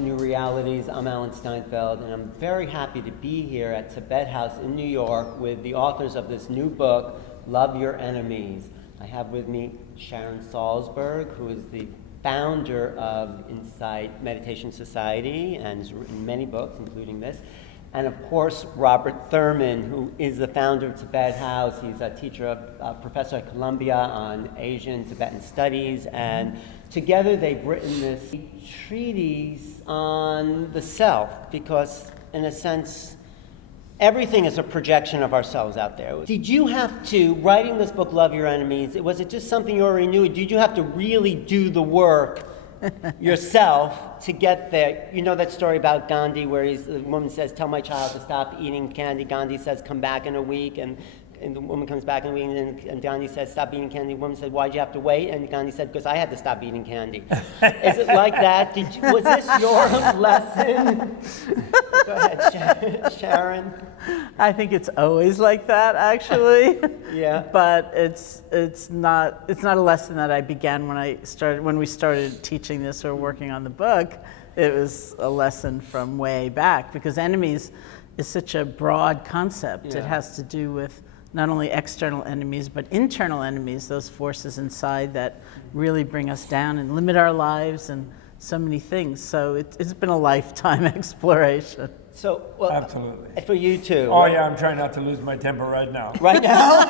New Realities. I'm Alan Steinfeld, and I'm very happy to be here at Tibet House in New York with the authors of this new book, Love Your Enemies. I have with me Sharon Salzberg, who is the founder of Insight Meditation Society and has written many books, including this. And of course, Robert Thurman, who is the founder of Tibet House. He's a teacher, professor at Columbia on Asian Tibetan studies, and together they've written this treatise on the self, because in a sense, everything is a projection of ourselves out there. Did you have to, writing this book, Love Your Enemies, was it just something you already knew? Did you have to really do the work yourself to get there? You know that story about Gandhi where the woman says, tell my child to stop eating candy. Gandhi says, come back in a week. And the woman comes back in a week, and Gandhi says, stop eating candy. The woman said, why'd you have to wait? And Gandhi said, because I had to stop eating candy. Is it like that? Was this your lesson? Go ahead, Sharon. I think it's always like that, actually. Yeah. But it's not a lesson that I began when we started teaching this or working on the book. It was a lesson from way back, because enemies is such a broad concept. Yeah. It has to do with not only external enemies, but internal enemies, those forces inside that really bring us down and limit our lives and so many things. So it's been a lifetime exploration. So, well, absolutely. For you too. Oh yeah, I'm trying not to lose my temper right now. Right now?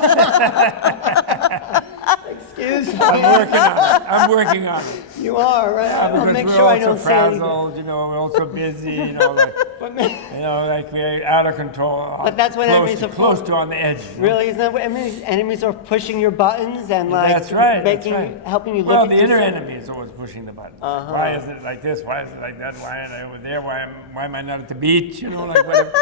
Excuse me. I'm working on it. You are, right? I'll Because make we're sure I also don't say anything. frazzled, we're also busy, like we're out of control. But that's what enemies are close to on the edge. Really? Isn't that what enemies are pushing your buttons and that's right, helping you look well, at the yourself? inner enemy is always pushing the button. Uh-huh. Why is it like this? Why is it like that? Why am I over there? Why am I not at the beach? Like whatever.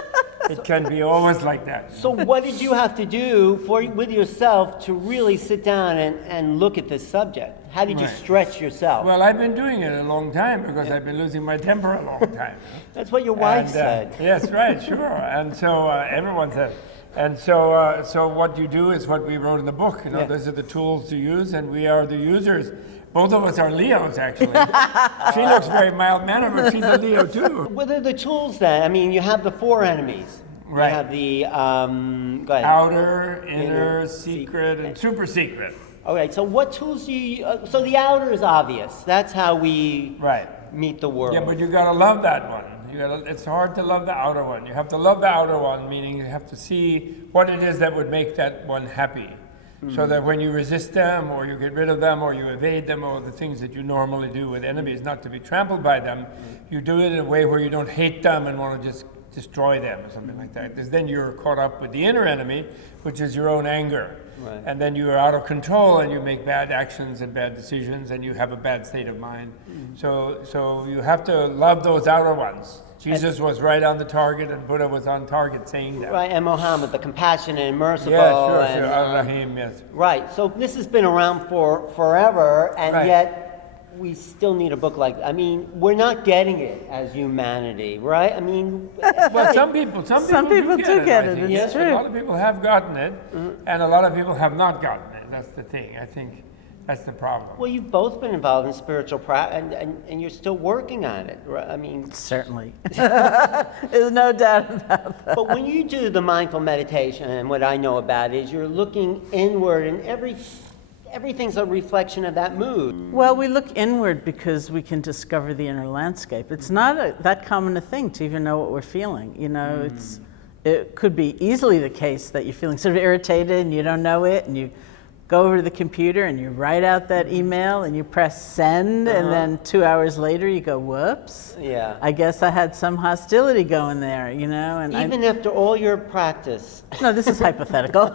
It can be always like that. So what did you have to do with yourself to really sit down and look at this subject? How did you stretch yourself? Well, I've been doing it a long time because I've been losing my temper a long time. That's what your wife said. Yes, right, sure. And so everyone said. And so what you do is what we wrote in the book. Those are the tools to use, and we are the users. Both of us are Leos, actually. She looks very mild-mannered, but she's a Leo, too. What are the tools, then? I mean, you have the four enemies. Right. You have the, go ahead. Outer, inner, secret, and super secret. Okay, so what tools do you, so the outer is obvious. That's how we meet the world. Yeah, but you gotta love that one. It's hard to love the outer one. You have to love the outer one, meaning you have to see what it is that would make that one happy. Mm-hmm. So that when you resist them, or you get rid of them, or you evade them, or the things that you normally do with enemies, not to be trampled by them, you do it in a way where you don't hate them and want to just destroy them or something like that. Because then you're caught up with the inner enemy, which is your own anger. Right. And then you're out of control and you make bad actions and bad decisions and you have a bad state of mind. Mm-hmm. So you have to love those outer ones. Jesus was right on the target, and Buddha was on target saying that. Right, and Muhammad, the compassionate and merciful. Yeah, sure, Al-Rahim, yes. Right, so this has been around for forever, and yet we still need a book like that. I mean, we're not getting it as humanity, right? I mean... Well, some people do get it. It's true. A lot of people have gotten it, and a lot of people have not gotten it. That's the thing, I think. That's the problem. Well, you've both been involved in spiritual practice, and you're still working on it, right? I mean... Certainly. There's no doubt about that. But when you do the mindful meditation, and what I know about it is you're looking inward, and everything's a reflection of that mood. Well, we look inward because we can discover the inner landscape. It's not that common a thing to even know what we're feeling. It could be easily the case that you're feeling sort of irritated and you don't know it, and you go over to the computer and you write out that email and you press send, and then 2 hours later you go, whoops. Yeah. I guess I had some hostility going there, and even after all your practice. No, this is hypothetical.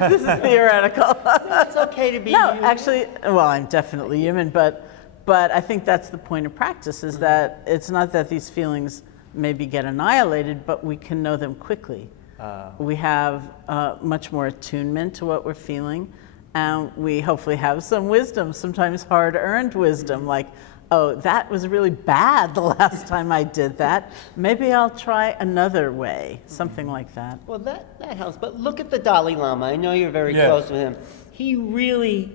This is theoretical. It's okay to be human. Actually, well, I'm definitely human, but I think that's the point of practice, is that it's not that these feelings maybe get annihilated, but we can know them quickly. We have much more attunement to what we're feeling, and we hopefully have some wisdom, sometimes hard-earned wisdom, like, oh, that was really bad the last time I did that. Maybe I'll try another way, something like that. Well, that helps. But look at the Dalai Lama. I know you're very close with him. He really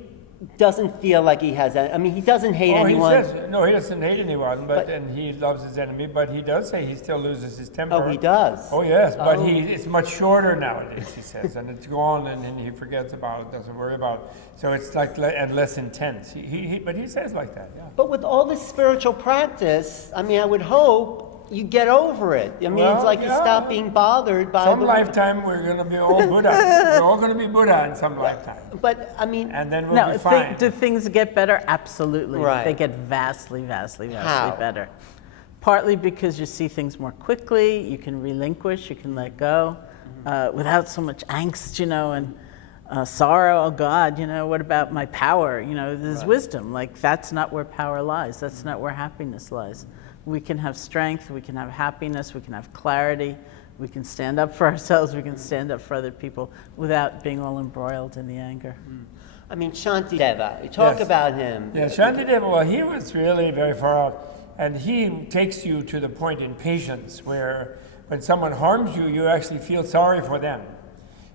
doesn't feel like he has. I mean, he doesn't hate anyone. He says, no, he doesn't hate anyone, and he loves his enemy. But he does say he still loses his temper. Oh, he does. Oh yes, but it's much shorter nowadays. He says, and it's gone, and he forgets about it, doesn't worry about it. So it's like and less intense. But he says like that. Yeah. But with all this spiritual practice, I mean, I would hope you get over it. I mean, it's like you stop being bothered by some lifetime we're going to be all Buddhas. We're all going to be Buddha in some lifetime. But I mean, and then we'll be fine. Do things get better? Absolutely. Right. They get vastly How? better. Partly because you see things more quickly, you can relinquish, you can let go, without so much angst, and sorrow. Oh God, what about my power? There's wisdom. Like, that's not where power lies. That's not where happiness lies. We can have strength, we can have happiness, we can have clarity, we can stand up for ourselves, we can stand up for other people without being all embroiled in the anger. I mean, Shantideva, you talk about him. Yeah, Shantideva, well, he was really very far out. And he takes you to the point in patience where when someone harms you, you actually feel sorry for them.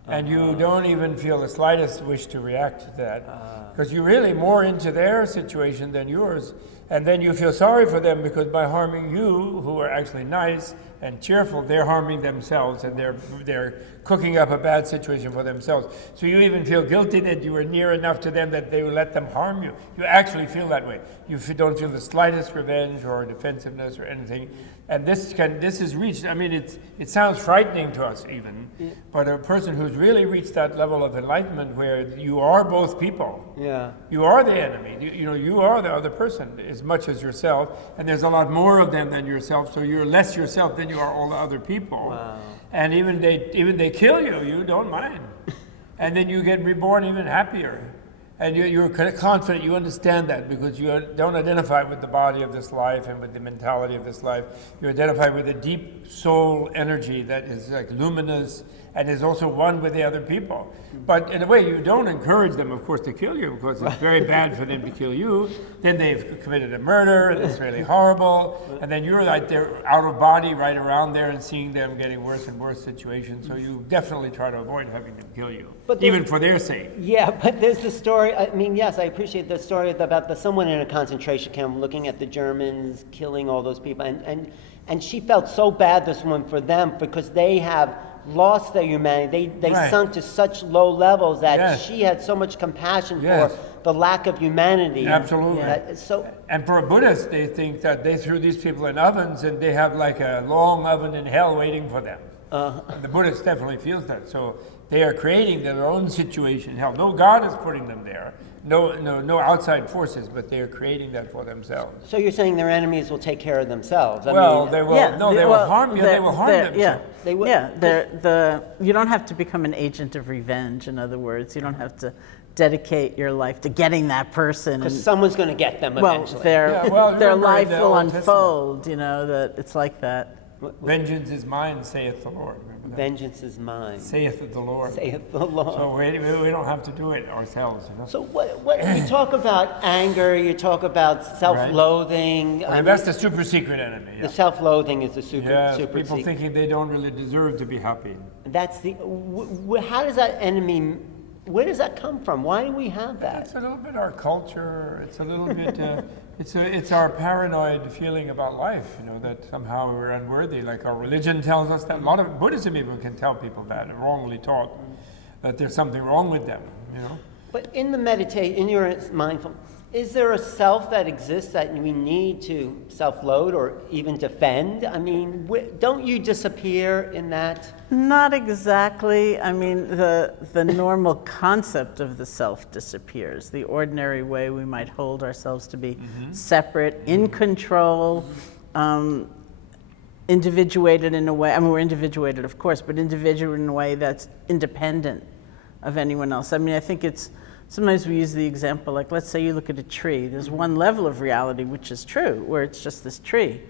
And you don't even feel the slightest wish to react to that. Because you're really more into their situation than yours. And then you feel sorry for them because by harming you, who are actually nice and cheerful, they're harming themselves and they're cooking up a bad situation for themselves. So you even feel guilty that you were near enough to them that they will let them harm you. You actually feel that way. You don't feel the slightest revenge or defensiveness or anything. And this is reached, I mean, it sounds frightening to us even, but a person who's really reached that level of enlightenment where you are both people. Yeah. You are the enemy. You are the other person as much as yourself, and there's a lot more of them than yourself, so you're less yourself than you are all the other people. Wow. And even they kill you, you don't mind. And then you get reborn even happier. And you're confident, you understand that because you don't identify with the body of this life and with the mentality of this life. You identify with a deep soul energy that is like luminous and is also one with the other people. But in a way, you don't encourage them, of course, to kill you because it's very bad for them to kill you. Then they've committed a murder, and it's really horrible. And then you're like they're out of body right around there and seeing them getting worse and worse situations. So you definitely try to avoid having them kill you, even for their sake. Yeah, but there's the story. I mean, yes, I appreciate the story about someone in a concentration camp looking at the Germans killing all those people, and she felt so bad, this woman, for them because they have lost their humanity. They sunk to such low levels that she had so much compassion for the lack of humanity. Absolutely. And for a Buddhist, they think that they threw these people in ovens and they have like a long oven in hell waiting for them. And the Buddhist definitely feels that. So they are creating their own situation in hell. No God is putting them there. No outside forces, but they are creating that for themselves. So you're saying their enemies will take care of themselves? They will. They will harm you. They will harm themselves. Yeah, they will. Yeah, you don't have to become an agent of revenge. In other words, you don't have to dedicate your life to getting that person. Because someone's going to get them eventually. Their life will unfold. That it's like that. Vengeance is mine, saith the Lord. Vengeance is mine, saith the Lord. Saith the Lord. So we don't have to do it ourselves. So what you talk about anger, you talk about self-loathing. That's the super secret enemy. Yeah. The self-loathing is the super people secret. Thinking they don't really deserve to be happy. That's how does that enemy? Where does that come from? Why do we have that? It's a little bit our culture. It's a little bit. It's our paranoid feeling about life. That somehow we're unworthy. Like our religion tells us that. A lot of Buddhism even can tell people that, wrongly taught, that there's something wrong with them. But in the meditation, in your mindful, is there a self that exists that we need to self-loathe or even defend? I mean, don't you disappear in that? Not exactly. I mean, the normal concept of the self disappears. The ordinary way we might hold ourselves to be separate, in control, individuated in a way. I mean, we're individuated, of course, but individuated in a way that's independent of anyone else. I mean, I think sometimes we use the example, like let's say you look at a tree. There's one level of reality, which is true, where it's just this tree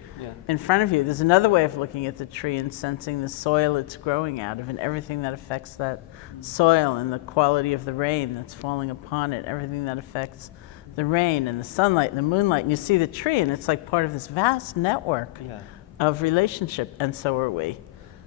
in front of you. There's another way of looking at the tree and sensing the soil it's growing out of and everything that affects that soil and the quality of the rain that's falling upon it, everything that affects the rain and the sunlight and the moonlight. And you see the tree and it's like part of this vast network of relationship, and so are we.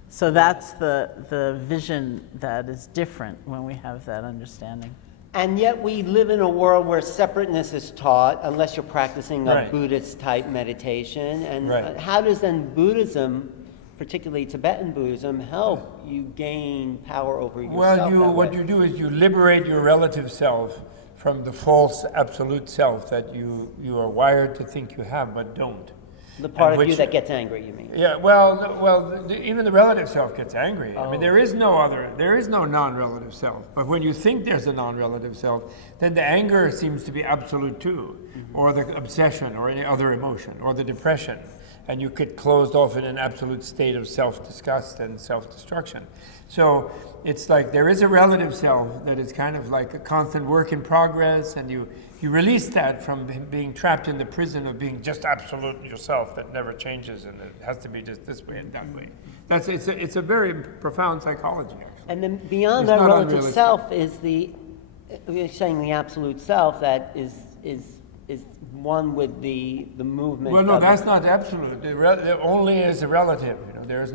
So that's the vision that is different when we have that understanding. And yet we live in a world where separateness is taught, unless you're practicing a Right. Buddhist-type meditation. And Right. how does then Buddhism, particularly Tibetan Buddhism, help you gain power over yourself? Well, that what way? you do is you liberate your relative self from the false absolute self that you are wired to think you have but don't. The part And of you which- that gets angry, you mean? Yeah, even the relative self gets angry. I mean, there is no non-relative self. But when you think there's a non-relative self, then the anger seems to be absolute too, or the obsession, or any other emotion, or the depression. And you get closed off in an absolute state of self-disgust and self-destruction. So it's like there is a relative self that is kind of like a constant work in progress, and you release that from being trapped in the prison of being just absolute yourself that never changes, and it has to be just this way and that way. It's a very profound psychology, actually. And then beyond It's that not relative unrealistic. self is you're saying the absolute self that is one with the movement. Well, no, of- that's not absolute. There only is a relative. You know, there's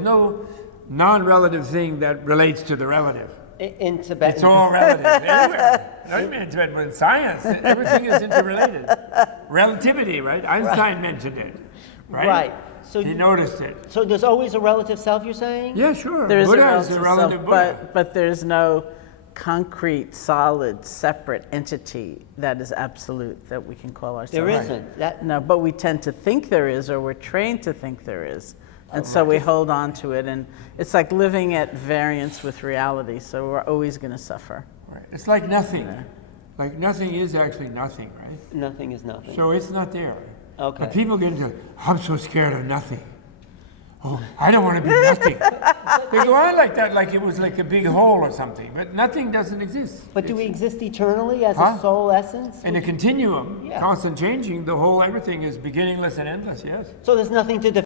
no non-relative thing that relates to the relative. in Tibetan. It's all relative everywhere. Not even in Tibet, but in science, everything is interrelated. Relativity, right? Einstein mentioned it, right? Right. So He noticed it. So there's always a relative self, you're saying? Yeah, sure. There is Buddha a is a relative relative self, Buddha. but there's no concrete, solid, separate entity that is absolute that we can call ourselves. There isn't. That, No, but we tend to think there is, or we're trained to think there is. And so we hold on to it, and it's like living at variance with reality, so we're always going to suffer. Right. It's like nothing. Like nothing is actually nothing, right? nothing is nothing. So it's not there. Okay. But people get into, I'm so scared of nothing. Oh, I don't want to be nothing. They go on like that, like it was like a big hole or something. But nothing doesn't exist. But do we exist eternally as Huh? a soul essence? In a continuum, Yeah. constant changing, the whole everything is beginningless and endless, yes. So there's nothing to